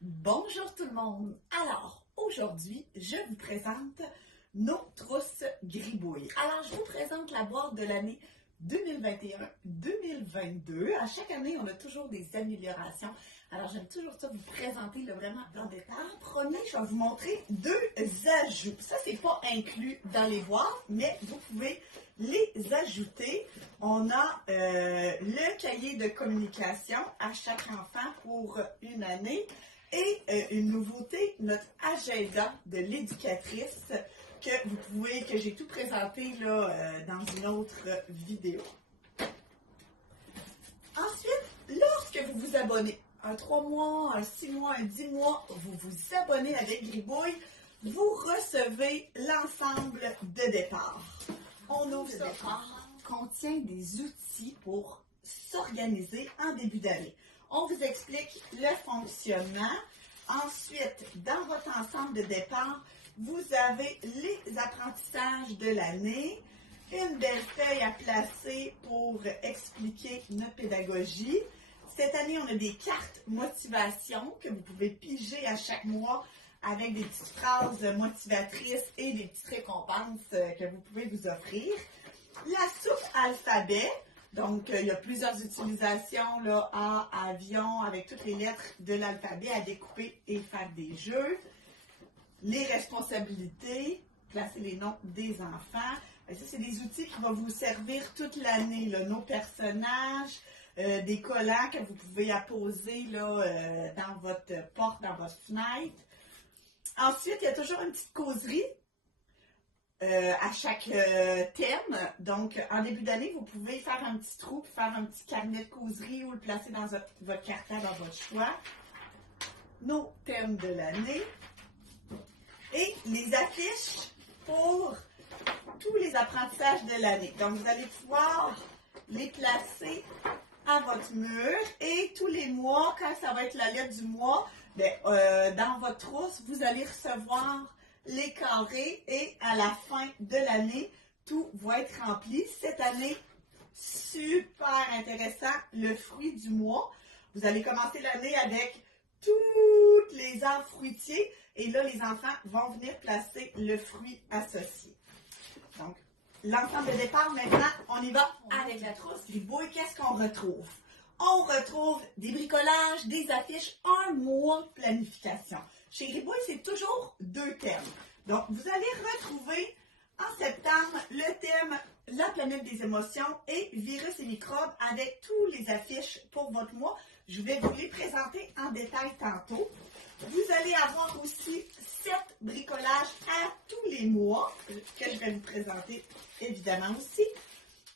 Bonjour tout le monde! Alors, aujourd'hui, je vous présente nos trousses gribouilles. Alors, je vous présente la boîte de l'année 2021-2022. À chaque année, on a toujours des améliorations. Alors, j'aime toujours ça vous présenter vraiment en détail. En premier, je vais vous montrer deux ajouts. Ça, c'est pas inclus dans les boîtes, mais vous pouvez les ajouter. On a le cahier de communication à chaque enfant pour une année. Et une nouveauté, notre agenda de l'éducatrice que j'ai tout présenté là, dans une autre vidéo. Ensuite, lorsque vous vous abonnez, un 3 mois, un 6 mois, un 10 mois, vous vous abonnez avec Gribouille, vous recevez l'ensemble de départ. On ouvre ce départ, contient des outils pour s'organiser en début d'année. On vous explique le fonctionnement. Ensuite, dans votre ensemble de départ, vous avez les apprentissages de l'année, une belle feuille à placer pour expliquer notre pédagogie. Cette année, on a des cartes motivation que vous pouvez piger à chaque mois avec des petites phrases motivatrices et des petites récompenses que vous pouvez vous offrir. La soupe alphabet. Donc, il y a plusieurs utilisations, là, A, avion, avec toutes les lettres de l'alphabet à découper et faire des jeux. Les responsabilités, placer les noms des enfants. Ça, c'est des outils qui vont vous servir toute l'année. Nos personnages, des collants que vous pouvez apposer là, dans votre porte, dans votre fenêtre. Ensuite, il y a toujours une petite causerie. À chaque thème. Donc, en début d'année, vous pouvez faire un petit trou, faire un petit carnet de causerie ou le placer dans votre cartable à votre choix. Nos thèmes de l'année. Et les affiches pour tous les apprentissages de l'année. Donc, vous allez pouvoir les placer à votre mur et tous les mois, quand ça va être la lettre du mois, dans votre trousse, vous allez recevoir les carrés et à la fin de l'année, tout va être rempli. Cette année, super intéressant, le fruit du mois. Vous allez commencer l'année avec tous les arbres fruitiers et là, les enfants vont venir placer le fruit associé. Donc, l'ensemble de départ, maintenant, on y va avec la trousse Gribouille. Qu'est-ce qu'on retrouve? On retrouve des bricolages, des affiches, un mois de planification. Chez Gribouille, c'est toujours 2 thèmes. Donc, vous allez retrouver en septembre le thème La planète des émotions et virus et microbes avec tous les affiches pour votre mois. Je vais vous les présenter en détail tantôt. Vous allez avoir aussi 7 bricolages à tous les mois que je vais vous présenter évidemment aussi.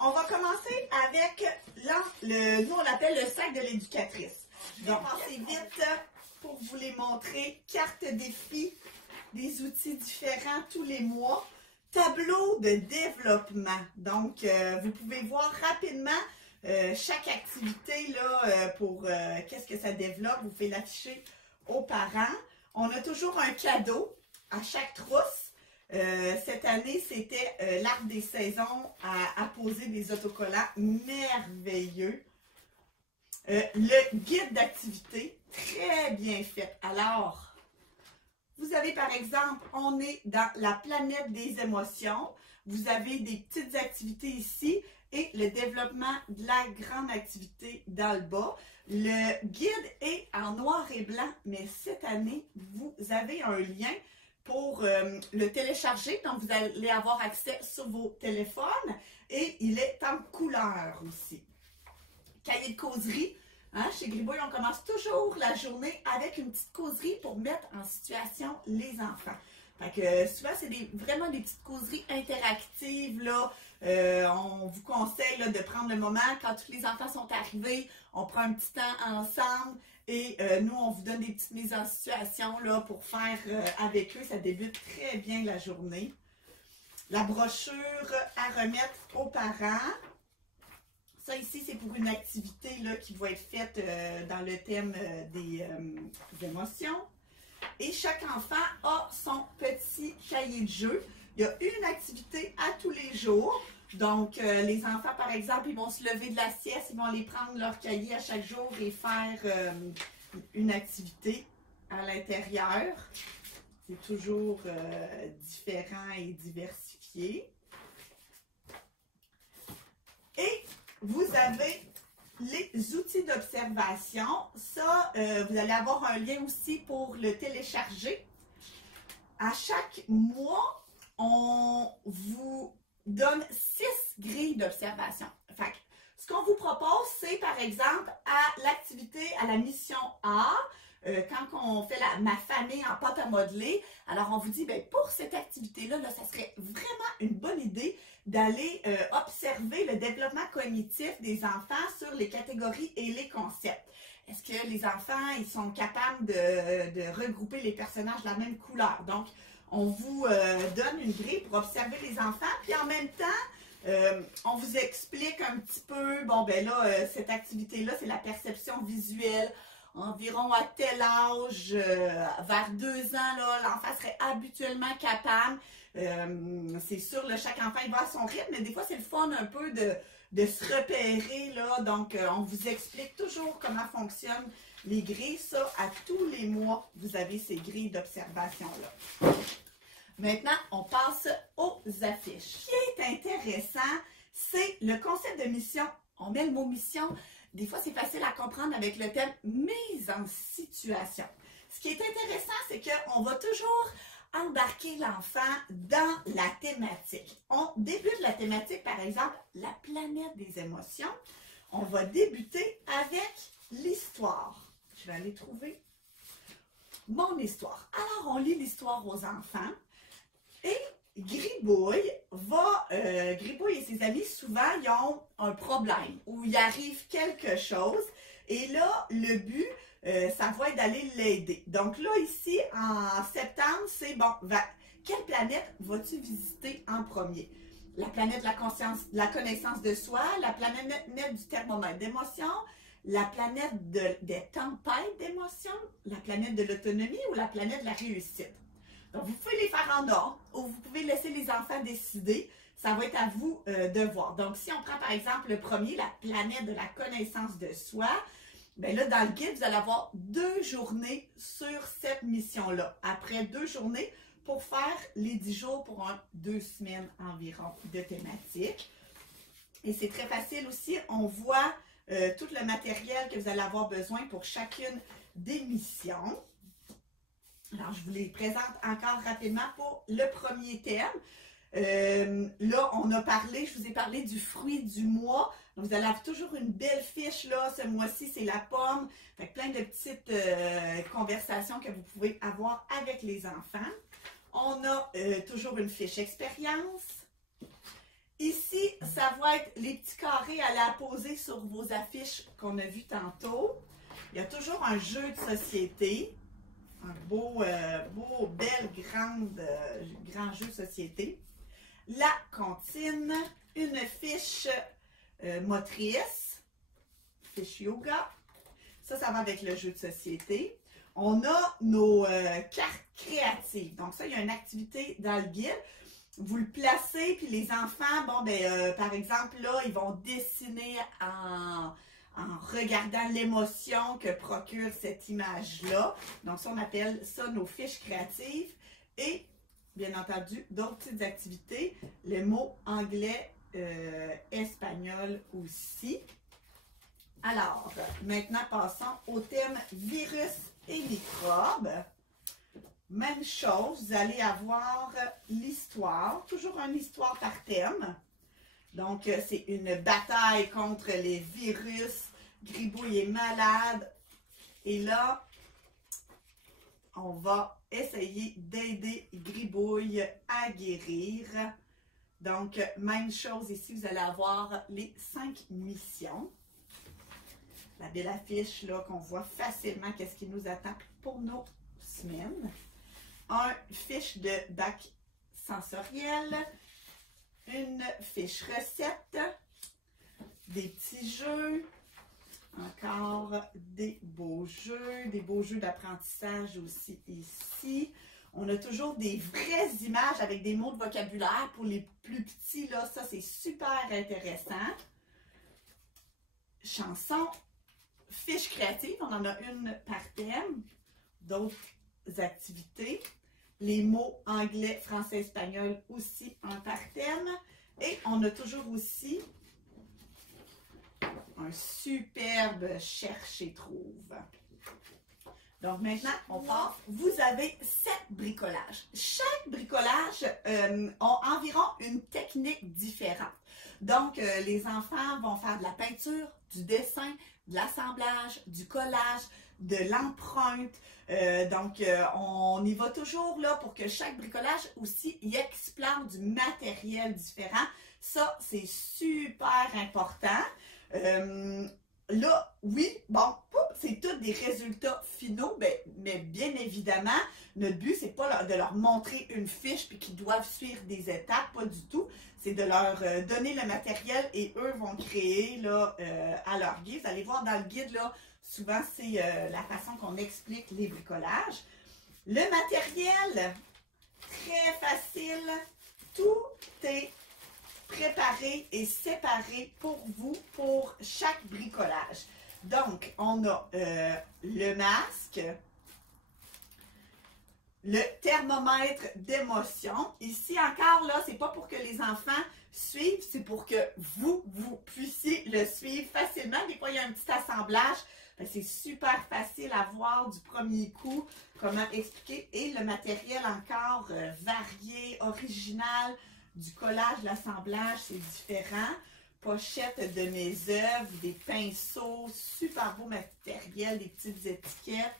On va commencer avec, nous on l'appelle le sac de l'éducatrice. Donc, passez vite pour vous les montrer. Carte défi, des outils différents tous les mois. Tableau de développement. Donc, vous pouvez voir rapidement chaque activité là, pour qu'est-ce que ça développe. Vous pouvez l'afficher aux parents. On a toujours un cadeau à chaque trousse. Cette année, c'était l'arbre des saisons à apposer des autocollants merveilleux. Le guide d'activité, très bien fait. Alors, vous avez par exemple, on est dans la planète des émotions. Vous avez des petites activités ici et le développement de la grande activité dans le bas. Le guide est en noir et blanc, mais cette année, vous avez un lien pour le télécharger. Donc, vous allez avoir accès sur vos téléphones et il est en couleur aussi. Cahier de causerie. Hein, chez Gribouille, on commence toujours la journée avec une petite causerie pour mettre en situation les enfants. Fait que souvent, c'est vraiment des petites causeries interactives. Là. On vous conseille là, de prendre le moment quand tous les enfants sont arrivés. On prend un petit temps ensemble et nous, on vous donne des petites mises en situation là, pour faire avec eux. Ça débute très bien la journée. La brochure à remettre aux parents. Ça ici, c'est pour une activité là, qui va être faite dans le thème des émotions. Et chaque enfant a son petit cahier de jeu. Il y a une activité à tous les jours. Donc, les enfants, par exemple, ils vont se lever de la sieste, ils vont aller prendre leur cahier à chaque jour et faire une activité à l'intérieur. C'est toujours différent et diversifié. Et vous avez les outils d'observation. Ça, vous allez avoir un lien aussi pour le télécharger. À chaque mois, on vous donne 6 grilles d'observation. Fait que, ce qu'on vous propose, c'est par exemple à l'activité, à la mission A, quand on fait ma famille en pâte à modeler, alors on vous dit, bien, pour cette activité-là, ça serait vraiment une bonne idée d'aller observer le développement cognitif des enfants sur les catégories et les concepts. Est-ce que les enfants, ils sont capables de regrouper les personnages de la même couleur? Donc, on vous donne une grille pour observer les enfants, puis en même temps, on vous explique un petit peu, bon ben là, cette activité-là, c'est la perception visuelle. Environ à tel âge, vers 2 ans, l'enfant serait habituellement capable. C'est sûr, là, chaque enfant il va à son rythme, mais des fois, c'est le fun un peu de se repérer. Là, donc, on vous explique toujours comment fonctionnent les grilles. Ça, à tous les mois, vous avez ces grilles d'observation-là. Maintenant, on passe aux affiches. Ce qui est intéressant, c'est le concept de mission. On met le mot mission. Des fois, c'est facile à comprendre avec le thème « mise en situation ». Ce qui est intéressant, c'est qu'on va toujours embarquer l'enfant dans la thématique. On débute la thématique, par exemple, la planète des émotions. On va débuter avec l'histoire. Je vais aller trouver mon histoire. Alors, on lit l'histoire aux enfants et Gribouille Gribouille et ses amis, souvent, ils ont un problème ou il arrive quelque chose. Et là, le but, ça va être d'aller l'aider. Donc là, ici, en septembre, c'est bon, quelle planète vas-tu visiter en premier? La planète de la conscience, de la connaissance de soi, la planète du thermomètre d'émotion, la planète des tempêtes d'émotions, la planète de l'autonomie ou la planète de la réussite. Donc, vous pouvez les faire en ordre ou vous pouvez laisser les enfants décider. Ça va être à vous de voir. Donc, si on prend par exemple le premier, la planète de la connaissance de soi, bien là, dans le guide, vous allez avoir 2 journées sur cette mission-là. Après 2 journées, pour faire les 10 jours pour 2 semaines environ de thématique. Et c'est très facile aussi. On voit tout le matériel que vous allez avoir besoin pour chacune des missions. Alors, je vous les présente encore rapidement pour le premier thème. Là, on a parlé, je vous ai parlé du fruit du mois. Donc, vous allez avoir toujours une belle fiche, là. Ce mois-ci, c'est la pomme. Fait que plein de petites conversations que vous pouvez avoir avec les enfants. On a toujours une fiche expérience. Ici, ça va être les petits carrés à la poser sur vos affiches qu'on a vues tantôt. Il y a toujours un jeu de société. Un beau, bel, grand jeu de société. La comptine, une fiche motrice, fiche yoga. Ça va avec le jeu de société. On a nos cartes créatives. Donc ça, il y a une activité dans le guide. Vous le placez, puis les enfants, bon, ben, par exemple, là, ils vont dessiner en regardant l'émotion que procure cette image-là. Donc, ça, on appelle ça nos fiches créatives. Et, bien entendu, d'autres petites activités. Les mots anglais, espagnol aussi. Alors, maintenant, passons au thème virus et microbes. Même chose, vous allez avoir l'histoire, toujours une histoire par thème. Donc, c'est une bataille contre les virus. Gribouille est malade. Et là, on va essayer d'aider Gribouille à guérir. Donc, même chose ici, vous allez avoir les 5 missions. La belle affiche là qu'on voit facilement qu'est-ce qui nous attend pour nos semaines. Un fiche de bac sensoriel. Une fiche recette, des petits jeux, encore des beaux jeux d'apprentissage aussi ici. On a toujours des vraies images avec des mots de vocabulaire pour les plus petits, là, ça c'est super intéressant. Chanson, fiche créative, on en a une par thème. d'autres activités. Les mots anglais, français, espagnol aussi un par thème. Et on a toujours aussi un superbe cherche et trouve. Donc maintenant, on part. Vous avez 7 bricolages. Chaque bricolage a environ une technique différente. Donc, les enfants vont faire de la peinture, du dessin, de l'assemblage, du collage, de l'empreinte. On y va toujours là pour que chaque bricolage aussi y explore du matériel différent. Ça, c'est super important. Là, oui, bon, c'est tous des résultats finaux, mais bien évidemment, notre but, c'est pas de leur montrer une fiche puis qu'ils doivent suivre des étapes, pas du tout. C'est de leur donner le matériel et eux vont créer là, à leur guide. Vous allez voir dans le guide, là, souvent, c'est la façon qu'on explique les bricolages. Le matériel, très facile, tout est préparé et séparé pour vous pour chaque bricolage. Donc, on a le masque, le thermomètre d'émotion. Ici encore, là, c'est pas pour que les enfants suivent, c'est pour que vous puissiez le suivre facilement. Des fois, il y a un petit assemblage. C'est super facile à voir du premier coup comment expliquer. Et le matériel encore varié, original, du collage, l'assemblage, c'est différent. Pochette de mes œuvres, des pinceaux, super beau matériel, des petites étiquettes.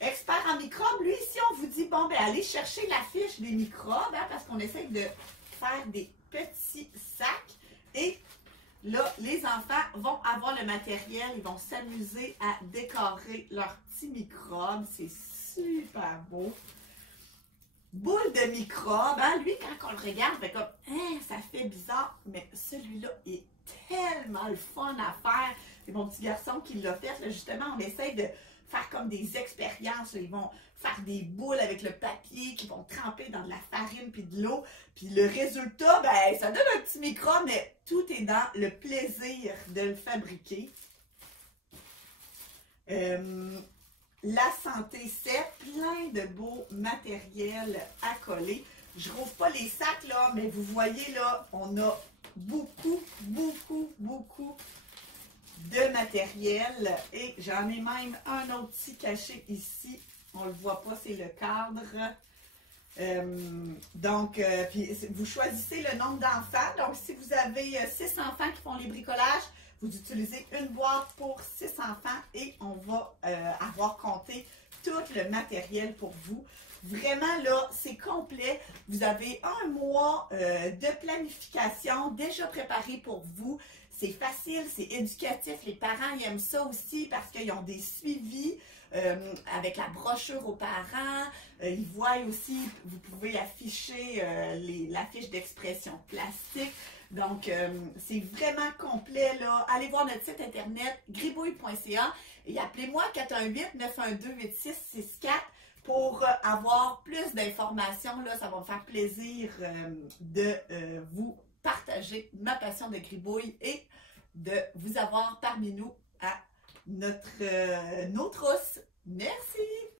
Expert en microbes, lui, ici, on vous dit, bon, ben, allez chercher la fiche des microbes, hein, parce qu'on essaie de faire des petits sacs. Et là, les enfants vont avoir le matériel, ils vont s'amuser à décorer leurs petits microbes. C'est super beau. Boule de microbes, hein? Lui, quand on le regarde, fait comme, hein, ça fait bizarre, mais celui-là est tellement le fun à faire. C'est mon petit garçon qui l'a fait. Là, justement, on essaie de faire comme des expériences. Là. Ils vont faire des boules avec le papier, qui vont tremper dans de la farine puis de l'eau. Puis le résultat, ben, ça donne un petit microbe, mais tout est dans le plaisir de le fabriquer. La santé, c'est plein de beaux matériels à coller. Je ne rouvre pas les sacs, là, mais vous voyez, là, on a beaucoup de matériel. Et j'en ai même un autre petit caché ici. On ne le voit pas, c'est le cadre. Puis vous choisissez le nombre d'enfants. Donc, si vous avez 6 enfants qui font les bricolages, vous utilisez une boîte pour 6 enfants et on va avoir compté tout le matériel pour vous. Vraiment, là, c'est complet. Vous avez un mois de planification déjà préparé pour vous. C'est facile, c'est éducatif. Les parents ils aiment ça aussi parce qu'ils ont des suivis avec la brochure aux parents. Ils voient aussi, vous pouvez afficher la fiche d'expression plastique. Donc, c'est vraiment complet, là. Allez voir notre site internet gribouille.ca et appelez-moi 418-912-8664 pour avoir plus d'informations. Là, ça va me faire plaisir de vous partager ma passion de gribouille et de vous avoir parmi nous à nos trousses. Merci!